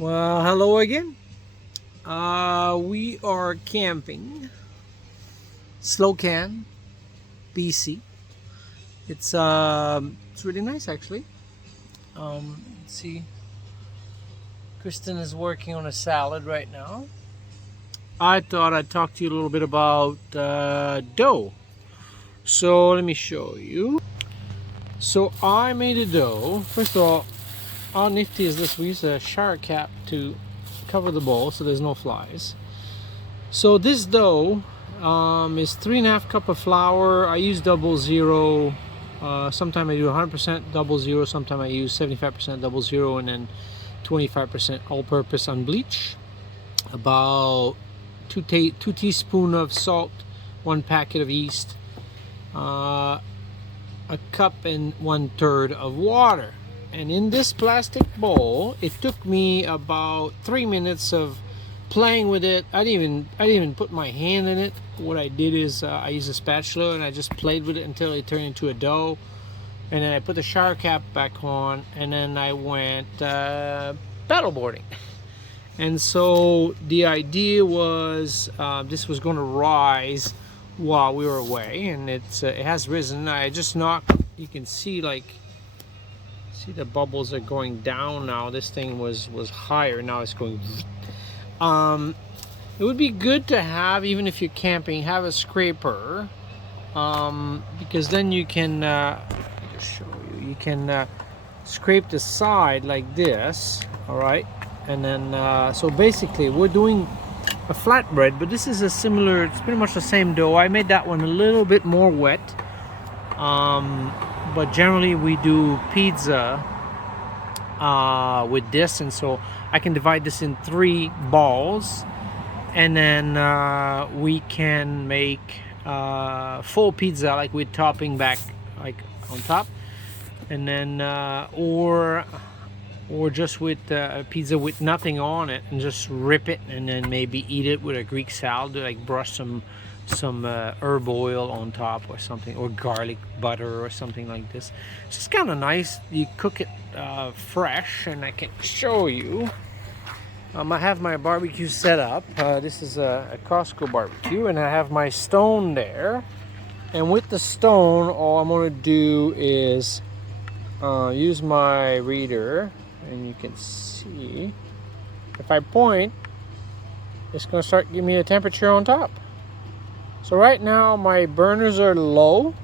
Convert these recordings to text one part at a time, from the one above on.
Well, hello again. We are camping, Slocan, BC. It's really nice actually. Let's see, Kristen is working on a salad right now. I thought I'd talk to you a little bit about dough. So let me show you. So I made a dough. First of all, how nifty is this? We use a shower cap to cover the bowl so there's no flies. So this dough is 3.5 cup of flour. I use 00. Sometimes I do 100% 00. Sometimes I use 75% 00 and then 25% all-purpose unbleached. About two teaspoons of salt, 1 packet of yeast, a cup and 1/3 of water. And in this plastic bowl, it took me about 3 minutes of playing with it. I didn't even put my hand in it. What I did is I used a spatula and I just played with it until it turned into a dough. And then I put the shower cap back on, and then I went paddleboarding. And so the idea was this was going to rise while we were away, and it has risen. I just knocked. You can see the bubbles are going down now. This thing was higher. Now it's going. It would be good to have, even if you're camping, have a scraper, because then you can just show you. You can scrape the side like this. All right, and then so basically we're doing a flatbread, but this is a similar. It's pretty much the same dough. I made that one a little bit more wet. But generally we do pizza with this, and so I can divide this in 3 balls, and then we can make full pizza, like with topping back like on top, and then or just with a pizza with nothing on it, and just rip it and then maybe eat it with a Greek salad, like brush some herb oil on top or something, or garlic butter or something like this. It's just kind of nice. You cook it fresh, and I can show you. I have my barbecue set up. This is a Costco barbecue, and I have my stone there. And with the stone, all I'm going to do is use my reader, and you can see if I point, it's going to start giving me a temperature on top. So right now my burners are low,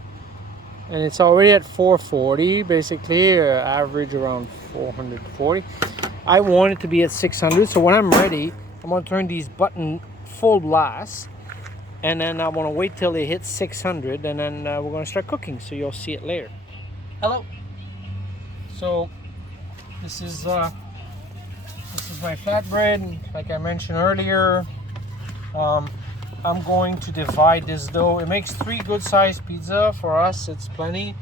and it's already at 440, basically average around 440. I want it to be at 600, so when I'm ready, I'm going to turn these button full blast, and then I want to wait till it hits 600, and then we're going to start cooking, so you'll see it later. Hello. So this is my flatbread, like I mentioned earlier. I'm going to divide this dough. It makes 3 good sized pizza. For us, it's plenty.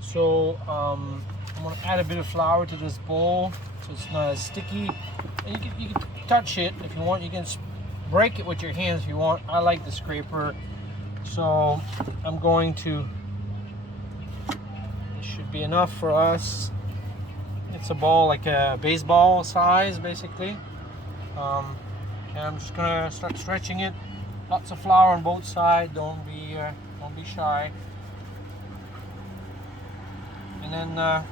So I'm going to add a bit of flour to this bowl so it's not as sticky. And you can touch it if you want. You can break it with your hands if you want. I like the scraper. So I'm going to, this should be enough for us. It's a ball like a baseball size, basically. And I'm just gonna start stretching it. Lots of flour on both sides. Don't be shy. And then yeah,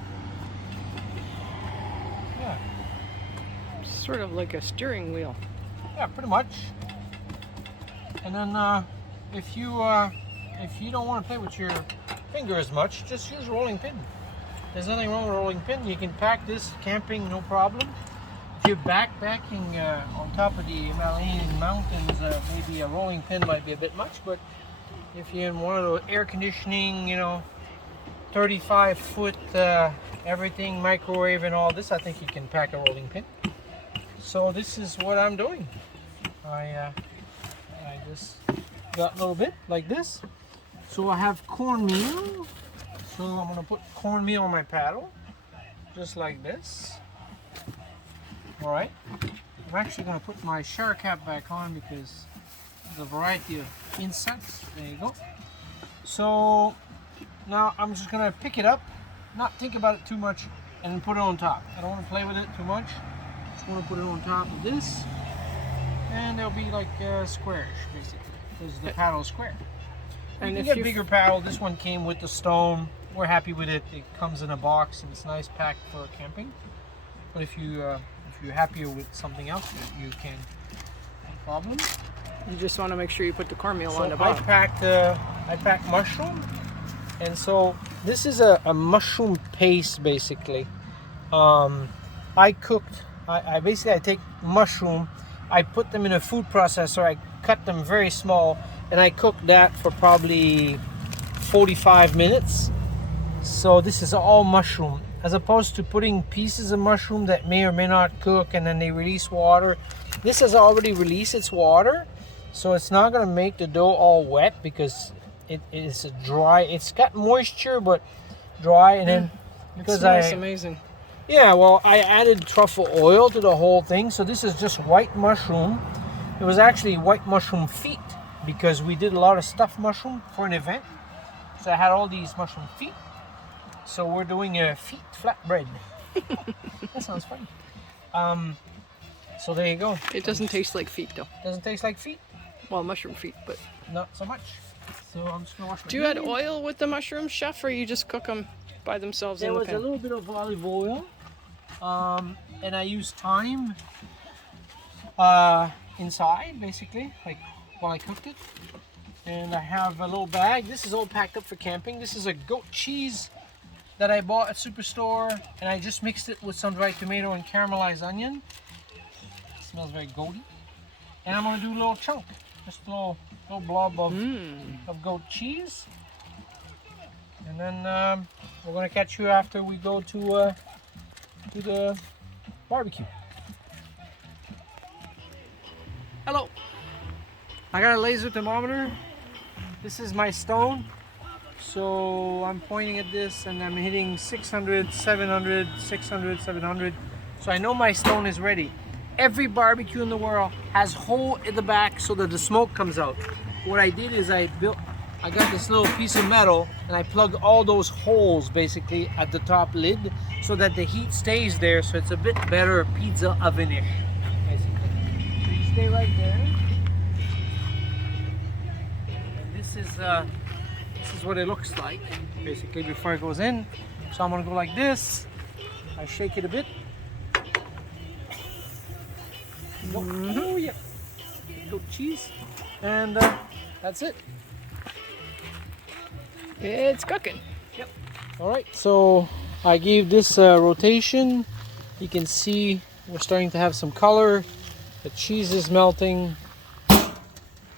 Sort of like a steering wheel. yeah, pretty much. And then if you don't want to play with your finger as much, just use a rolling pin. There's nothing wrong with a rolling pin. You can pack this camping, no problem. If you're backpacking on top of the Himalayan mountains, maybe a rolling pin might be a bit much, but if you're in one of those air conditioning, 35-foot everything, microwave and all this, I think you can pack a rolling pin. So this is what I'm doing. I just got a little bit like this. So I have cornmeal. So I'm going to put cornmeal on my paddle, just like this. Alright, I'm actually going to put my shower cap back on because there's a variety of insects. There you go. So now I'm just going to pick it up, not think about it too much, and put it on top. I don't want to play with it too much. just want to put it on top of this, and they'll be like squarish basically, because the paddle is square. And You if can get you bigger paddle. This one came with the stone. We're happy with it. It comes in a box and it's nice packed for camping. But if you're happier with something else, you can. No problem. you just want to make sure you put the cornmeal So on the I bottom. packed mushroom, and so this is a mushroom paste basically. I take mushroom, I put them in a food processor, I cut them very small, and I cook that for probably 45 minutes. So this is all mushroom, as opposed to putting pieces of mushroom that may or may not cook and then they release water. This has already released its water, so it's not going to make the dough all wet because it is dry. It's got moisture but dry, and then It because smells amazing. yeah, well, I added truffle oil to the whole thing, so this is just white mushroom. It was actually white mushroom feet because we did a lot of stuffed mushroom for an event. So I had all these mushroom feet. So we're doing a feet flatbread. That sounds funny. So there you go. It doesn't taste like feet though. Doesn't taste like feet? Well, mushroom feet, but Not so much. So I'm just gonna wash my do you add hands. oil with the mushrooms, chef, or you just cook them by themselves There in the was a pan? little bit of olive oil, and I used thyme inside, basically, like while I cooked it. And I have a little bag. This is all packed up for camping. This is a goat cheese that I bought at Superstore, and I just mixed it with some dried tomato and caramelized onion. It smells very goaty. And I'm gonna do a little chunk, just a little blob of goat cheese. And then we're gonna catch you after we go to the barbecue. Hello. I got a laser thermometer. This is my stone. So I'm pointing at this and I'm hitting 600, 700, 600, 700. So I know my stone is ready. Every barbecue in the world has hole in the back so that the smoke comes out. What I did is I got this little piece of metal and I plugged all those holes basically at the top lid so that the heat stays there, so it's a bit better pizza oven-ish, basically. So you stay right there. And this is what it looks like basically before it goes in. So I'm gonna go like this. I shake it a bit. Oh yeah, goat cheese, and that's it. It's cooking. Yep. All right, so I gave this a rotation. You can see we're starting to have some color. The cheese is melting. All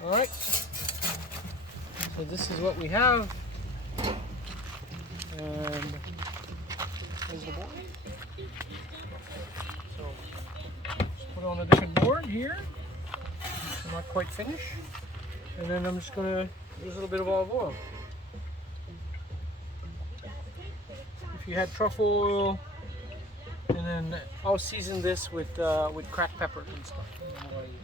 right. So this is what we have. And there's the board. So just put it on a different board here. I'm not quite finished. And then I'm just gonna use a little bit of olive oil. If you had truffle oil, and then I'll season this with cracked pepper and stuff. I don't know what I use.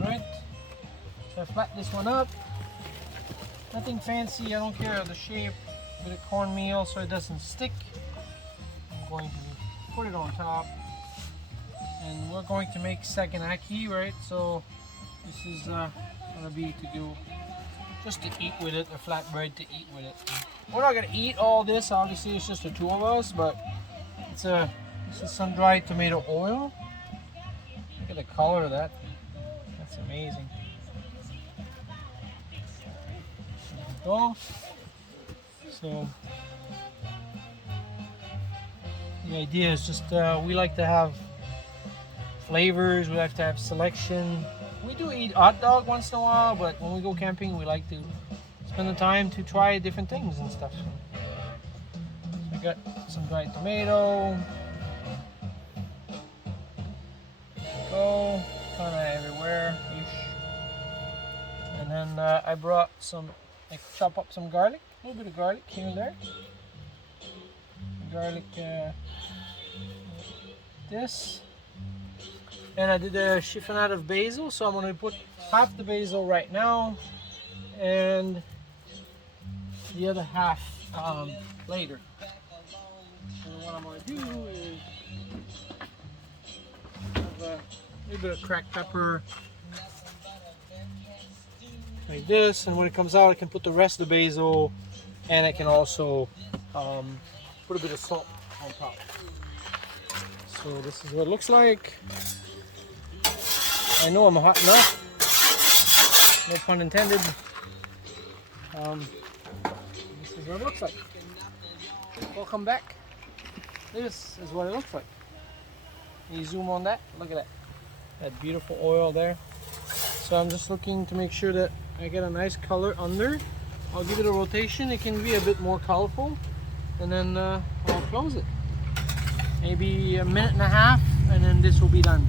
Alright, so I flatten this one up. Nothing fancy, I don't care the shape. A bit of cornmeal so it doesn't stick. I'm going to put it on top. And we're going to make saganaki, right? So this is gonna be to do just to eat with it, a flatbread to eat with it. We're not gonna eat all this, obviously it's just the two of us, but this is sun-dried tomato oil. Look at the color of that. That's amazing. There we go. So the idea is just we like to have flavors, we like to have selection. We do eat hot dog once in a while, but when we go camping we like to spend the time to try different things and stuff. So I got some dried tomato. Go kind of everywhere-ish. And then I brought chop up some garlic, a little bit of garlic here and there. Garlic, this. And I did a chiffonade of basil, so I'm going to put half the basil right now. and the other half later. And what I'm going to do is have a little bit of cracked pepper like this, and when it comes out I can put the rest of the basil, and I can also put a bit of salt on top. So this is what it looks like. I know I'm hot enough, no pun intended. This is what it looks like. Welcome back. This is what it looks like. You zoom on that, look at that beautiful oil there. So I'm just looking to make sure that I get a nice color under. I'll give it a rotation, it can be a bit more colorful, and then I'll close it. Maybe a minute and a half, and then this will be done.